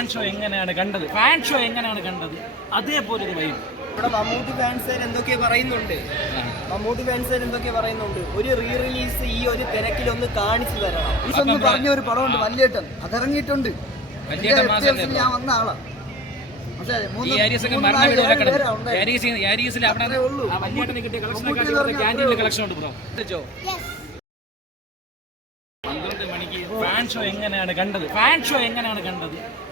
Fan show എങ്ങനെയാണ് കണ്ടത് അതേപോലെ ഒരു വൈബ്. ഇവിടെ മമ്മൂട്ടി ഫാൻസുകാർ എന്തൊക്കെ പറയുന്നുണ്ട്, ഒരു റീ റിലീസ് ഈ ഒരു തിരക്കിലൊന്ന് കാണിച്ചു തരണം. പറഞ്ഞ ഒരു പടമുണ്ട് വല്യേട്ടൻ, അതിറങ്ങിയിട്ടുണ്ട്. ഞാൻ വന്ന ആളാ. ഫാൻ ഷോ എങ്ങനെയാണ് കണ്ടത്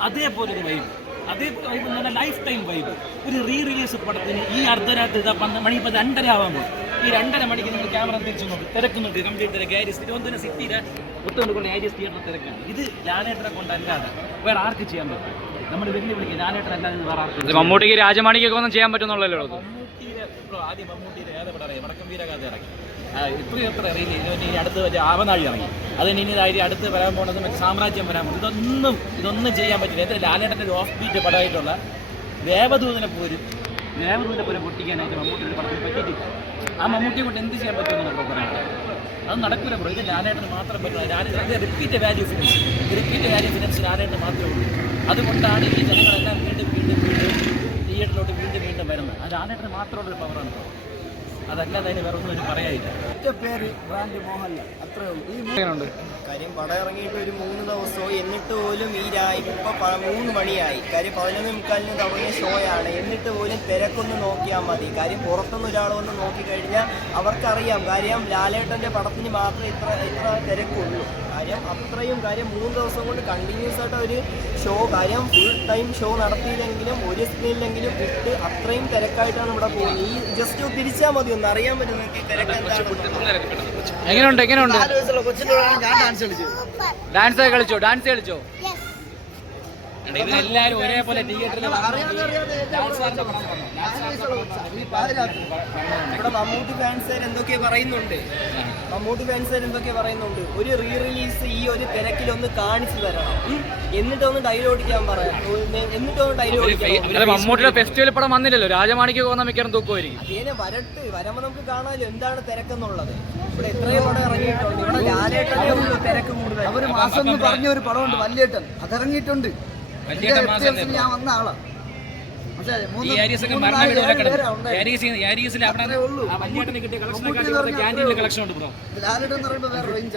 അതേപോലെ ഒരു വൈബ്. അതേ വൈബ് എന്ന് പറഞ്ഞാൽ ലൈഫ് ടൈം വൈബ്. ഒരു റീ റിലീസ് പടത്തിന് ഈ അർദ്ധരാത്രി 12 മണി, ഇപ്പോൾ 2:30 ആവാൻ പോകും. ഈ 2:30 മണിക്ക് നിങ്ങൾ ക്യാമറ തിരിച്ചു നോക്കി തിരക്കുന്നുണ്ട്. കംപ്ലീറ്റ് തിരക്ക്. തിരുവനന്തപുരം സിറ്റിയിലെ ഒത്തുകൊണ്ട് ആര്യസ് തിയേറ്റർ തിരക്കാണ്. ഇത് ലാലേട്ടനെ കൊണ്ടല്ലാതെ വേറെ ആർക്ക് ചെയ്യാൻ പറ്റും? നമ്മൾ വെല്ലുവിളിക്കുക ലാലേട്ടൻ അല്ലാതെ വേറെ ആർക്ക്? മമ്മൂട്ടിക്ക് രാജമാണിക്കൊക്കെ ഒന്നും ചെയ്യാൻ പറ്റുന്നുള്ളല്ലോ. ആദ്യം മമ്മൂട്ടിയുടെ ഏത് പടം ഇറങ്ങി? വടക്കം വീരഗാഥ ഇറങ്ങി. ഇപ്പോഴും എത്ര അറിയില്ല. ഇനി അടുത്ത് മറ്റേ ആവനാഴി ഇറങ്ങി. അതിന് ഇനി അടുത്ത് വരാൻ പോകുന്നത് മറ്റേ സാമ്രാജ്യം വരാൻ പോകുന്നത്. ഇതൊന്നും ചെയ്യാൻ പറ്റില്ല. എത്ര ലാലേട്ടൻ്റെ ഒരു ഓഫ് ബീറ്റ് പടമായിട്ടുള്ള ദേവദൂതനെ പോലും പൊട്ടിക്കാനായിട്ട് മമ്മൂട്ടിയുടെ പടത്തിൽ പറ്റിയിട്ടില്ല. ആ മമ്മൂട്ടിയെ കൊണ്ട് എന്ത് ചെയ്യാൻ പറ്റുമെന്ന് പറയാം. അത് നടക്കില്ല ബ്രോ. ഇത് ലാലേട്ടന് മാത്രം പറ്റുന്നത്. റിപ്പീറ്റ് വാല്യൂ ഫിനാൻസ് ലാലേട്ടന് മാത്രമേ ഉള്ളൂ. അതുകൊണ്ടാണ് ഈ ജനങ്ങളെല്ലാം വീണ്ടും തിയേറ്ററിലോട്ട് വീണ്ടും വരുന്നത്. അത് ലാലേട്ടന് മാത്രമുള്ളൊരു പവറാണ്. അതല്ലാതെ അതിന് വേറെ ഒന്നും പറയാനില്ല. പേര് ബ്രാൻഡ് മോഹൻലാൽ, അത്രേ ഉള്ളൂ. കാര്യം പടം ഇറങ്ങിയിട്ട് ഒരു 3 ദിവസമോ, എന്നിട്ട് പോലും ഇപ്പൊ 3 മണിയായി. കാര്യം 11:45 തുടങ്ങിയ ഷോയാണ്. എന്നിട്ട് പോലും തിരക്കൊന്ന് നോക്കിയാൽ മതി. കാര്യം പുറത്തുനിന്ന് ഒരാൾ വന്ന് നോക്കിക്കഴിഞ്ഞാൽ അവർക്കറിയാം. കാര്യം ലാലേട്ടൻ്റെ പടത്തിന് മാത്രമേ ഇത്ര തിരക്കുള്ളൂ. കാര്യം 3 ദിവസം കൊണ്ട് കണ്ടിന്യൂസ് ആയിട്ട് ഒരു ഷോ, കാര്യം ഫുൾ ടൈം ഷോ നടത്തിയില്ലെങ്കിലും ഒരു സ്ക്രീനിലെങ്കിലും ഇട്ട് അത്രയും തിരക്കായിട്ടാണ് ഇവിടെ പോകുന്നത്. ഈ ജസ്റ്റ് തിരിച്ചാൽ മതി, ഒന്ന് അറിയാൻ പറ്റും നിങ്ങൾക്ക് തിരക്ക് എന്താണെന്ന്. എങ്ങനെയുണ്ട്? ഡാൻസ് കളിച്ചോ? എല്ലാവരും ഒരേപോലെ തിയേറ്ററിൽ ഇവിടെ മമ്മൂട്ടി ഫാൻസുകാർ എന്തൊക്കെ പറയുന്നുണ്ട്, ഒരു റീ റിലീസ് ഈ ഒരു തിരക്കിലൊന്ന് കാണിച്ചു തരണം. എന്നിട്ടൊന്ന് ഡയലോഗിക്കാൻ പറയാം. മമ്മൂട്ടിയുടെ ഫെസ്റ്റിവൽ പടം വന്നില്ലല്ലോ. രാജമാണിക്ക് പോകുന്ന മിക്കവാറും തൂക്കുമായിരിക്കും. അതിനെ വരുമ്പോൾ നമുക്ക് കാണാമല്ലോ എന്താണ് തിരക്കെന്നുള്ളത്. ഇവിടെ എത്രയും പടം ഇറങ്ങിയിട്ടുണ്ട്. ഇവിടെ ലാലേട്ടനെ ഉള്ളൂ തിരക്ക് കൂടുതൽ. ഒരു മാസം എന്ന് പറഞ്ഞ ഒരു പടമുണ്ട് വല്യേട്ടൻ, അതിറങ്ങിയിട്ടുണ്ട്. ഞാൻ വന്ന ആളാ. കളക്ഷൻ ഉണ്ട് ബ്രോ. ലാലേട്ടൻ എന്ന് പറയുമ്പോൾ വേറെ റേഞ്ചാ.